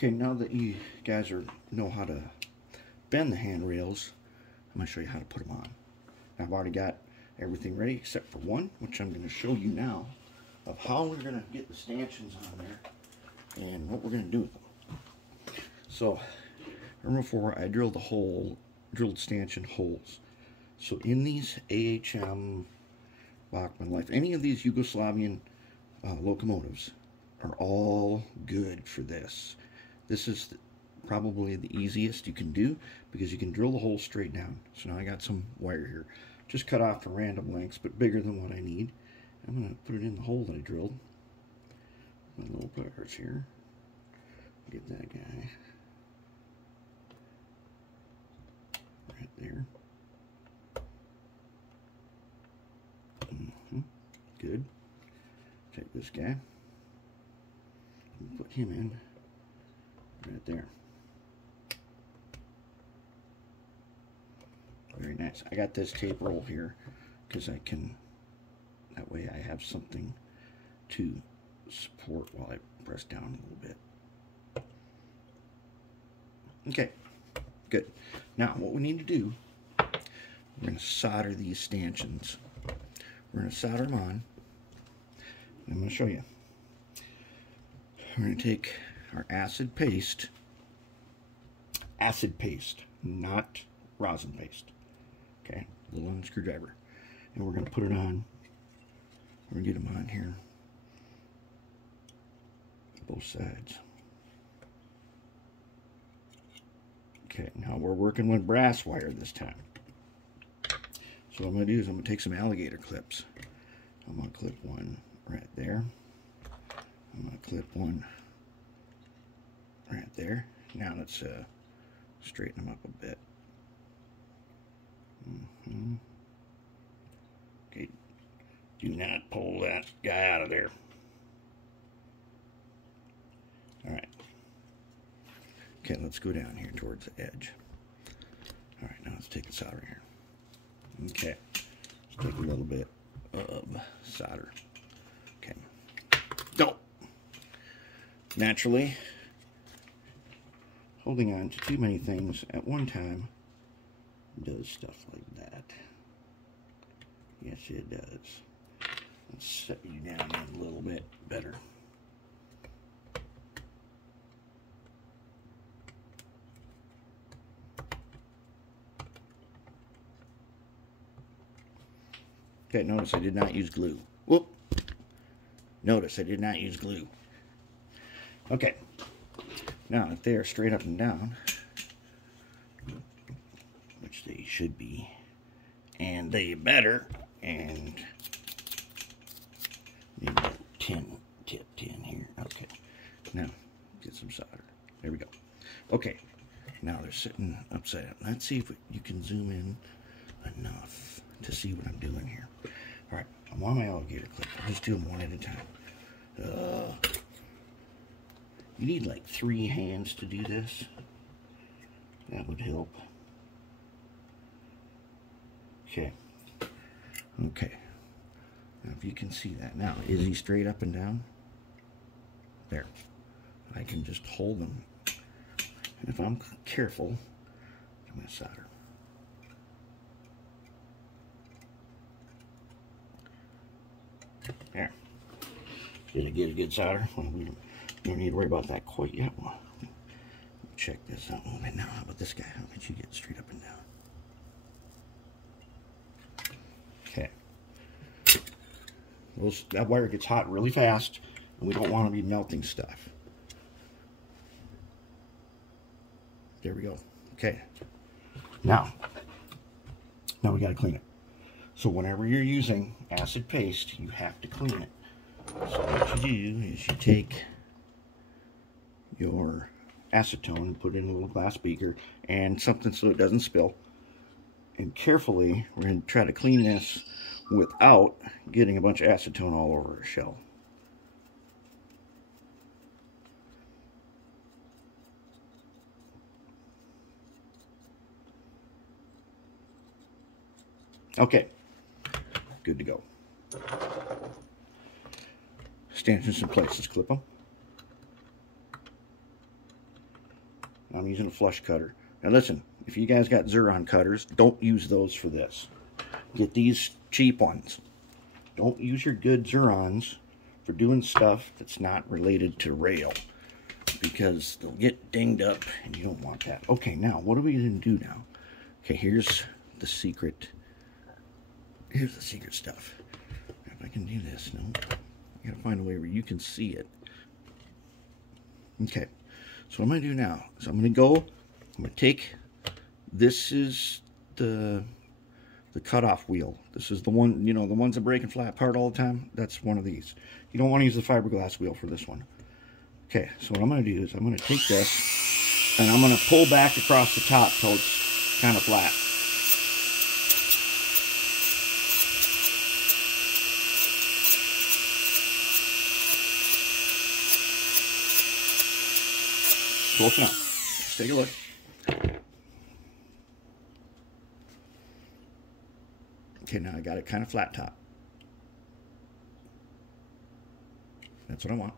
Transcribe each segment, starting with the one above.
Okay, now that you guys know how to bend the handrails, I'm going to show you how to put them on. I've already got everything ready except for one, which I'm going to show you now, of how we're going to get the stanchions on there and what we're going to do with them. So, remember before I drilled stanchion holes. So in these AHM, Bachmann Life, any of these Yugoslavian locomotives are all good for this. This is probably the easiest you can do because you can drill the hole straight down. So now I got some wire here, just cut off for random lengths, but bigger than what I need. I'm going to put it in the hole that I drilled. My little parts here. Get that guy right there. Good. Take this guy and put him in right there. Very nice. I got this tape roll here because I can, that way I have something to support while I press down a little bit. Okay, good. Now what we need to do, we're going to solder these stanchions. We're going to solder them on. I'm going to show you. We're going to take our acid paste, not rosin paste. Okay, little on the screwdriver. And we're going to put it on. We're going to get them on here, both sides. Okay, now we're working with brass wire this time. So what I'm going to do is I'm going to take some alligator clips. I'm going to clip one right there. I'm going to clip one right there. Now let's straighten them up a bit. Okay, do not pull that guy out of there. Alright. Okay, let's go down here towards the edge. Alright, now let's take the solder here. Okay, let's take a little bit of solder. Okay. Don't. Naturally, holding on to too many things at one time does stuff like that. Yes, it does. Let's set you down a little bit better. Okay, notice I did not use glue. Whoop! Notice I did not use glue. Okay, now if they are straight up and down, which they should be, and they better, and maybe a tip tin here. Okay, now get some solder. There we go. Okay, now they're sitting upside down. Let's see if you can zoom in enough to see what I'm doing here. All right, I'm on my alligator clip. I'll just do them one at a time. You need like 3 hands to do this. That would help. Okay. Okay. Now if you can see that. Now, is he straight up and down? There. I can just hold them. And if I'm careful, I'm going to solder. There. Did I get a good solder? Well, we don't need to worry about that quite yet. Well, check this out a little bit now. How about this guy? How about you get straight up and down? Okay. That wire gets hot really fast, and we don't want to be melting stuff. There we go. Okay. Now we got to clean it. So whenever you're using acid paste, you have to clean it. So what you do is you take your acetone, put it in a little glass beaker, and something so it doesn't spill. And carefully, we're going to try to clean this without getting a bunch of acetone all over our shell. Okay, good to go. Stanchions in place, let's clip them. I'm using a flush cutter. Now listen, if you guys got Xuron cutters, don't use those for this. Get these cheap ones. Don't use your good Xurons for doing stuff that's not related to rail, because they'll get dinged up and you don't want that. Okay, now what are we going to do now? Okay, here's the secret. Here's the secret stuff. If I can do this, no. I gotta find a way where you can see it. Okay, so what I'm going to do now is I'm going to take, this is the cutoff wheel. This is the one, you know, the ones that break and fly apart all the time. That's one of these. You don't want to use the fiberglass wheel for this one. Okay, so what I'm going to do is I'm going to take this and I'm going to pull back across the top till it's kind of flat. Close enough. Let's take a look. Okay, now I got it kind of flat top. That's what I want.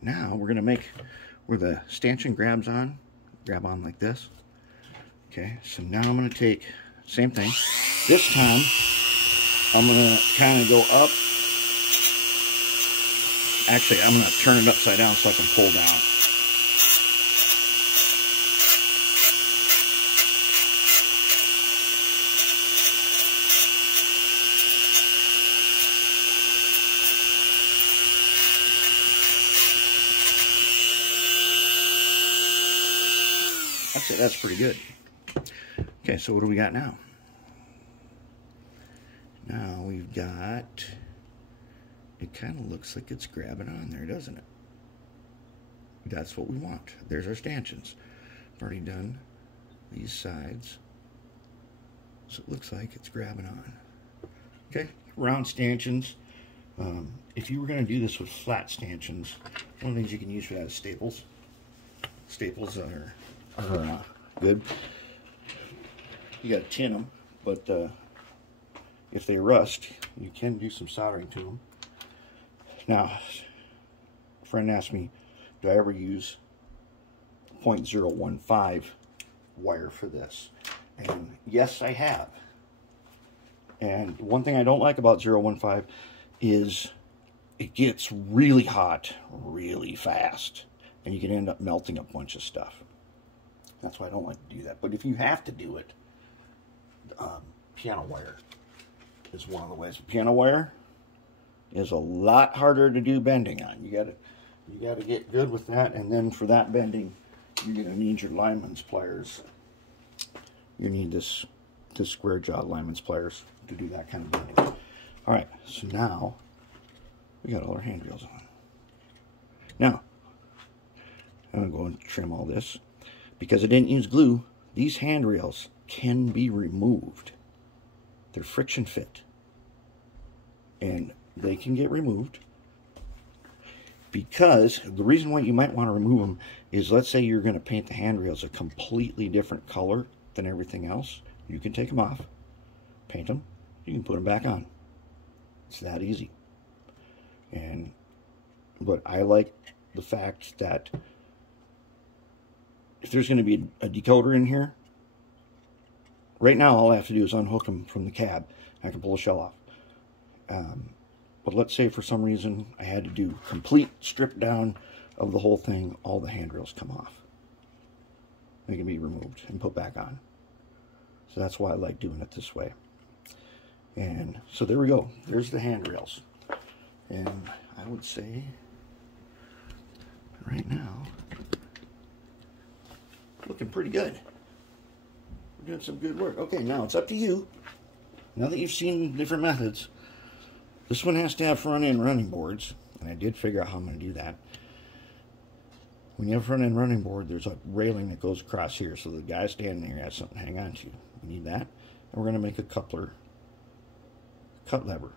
Now we're going to make where the stanchion grab on like this. Okay, so now I'm going to take, same thing. This time, I'm going to kind of go up. Actually, I'm going to turn it upside down so I can pull down. That's pretty good. Okay, so what do we got now? Now we've got, it kind of looks like it's grabbing on there, doesn't it? That's what we want. There's our stanchions. I've already done these sides. So it looks like it's grabbing on. Okay, round stanchions. If you were going to do this with flat stanchions, one of the things you can use for that is staples. Staples are good. You got to tin them, but if they rust, you can do some soldering to them. Now, a friend asked me, do I ever use 0.015 wire for this? And yes, I have. And one thing I don't like about 0.15 is it gets really hot really fast, and you can end up melting a bunch of stuff. That's why I don't like to do that. But if you have to do it, piano wire is one of the ways. Piano wire is a lot harder to do bending on. You gotta get good with that, and then for that bending, you're gonna need your lineman's pliers. You need this square jaw lineman's pliers to do that kind of bending. All right, so now we got all our handrails on. Now I'm gonna go and trim all this. Because I didn't use glue, these handrails can be removed. They're friction fit. And they can get removed. Because the reason why you might want to remove them is, let's say you're going to paint the handrails a completely different color than everything else. You can take them off, paint them, you can put them back on. It's that easy. But I like the fact that if there's going to be a decoder in here, right now all I have to do is unhook them from the cab. I can pull the shell off. But let's say for some reason I had to do complete strip down of the whole thing, all the handrails come off. They can be removed and put back on. So that's why I like doing it this way. And so there we go. There's the handrails. And I would say right now, looking pretty good. We're doing some good work. Okay, now it's up to you. Now that you've seen different methods, this one has to have front end running boards, and I did figure out how I'm going to do that. When you have a front end running board, there's a railing that goes across here, so the guy standing there has something to hang on to. We need that, and we're going to make a coupler cut lever.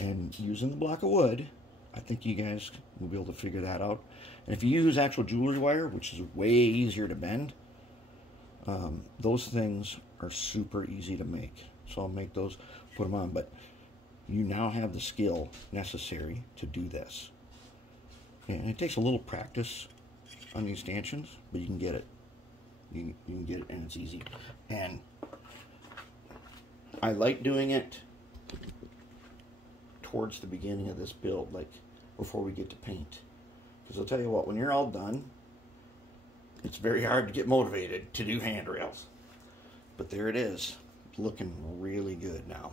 And using the block of wood, I think you guys will be able to figure that out. And if you use actual jewelry wire, which is way easier to bend, those things are super easy to make. So I'll make those, put them on. But you now have the skill necessary to do this. And it takes a little practice. on these stanchions, but you can get it. You can get it, and it's easy. And I like doing it towards the beginning of this build, like before we get to paint. Because I'll tell you what, when you're all done, it's very hard to get motivated to do handrails. But there it is, looking really good now.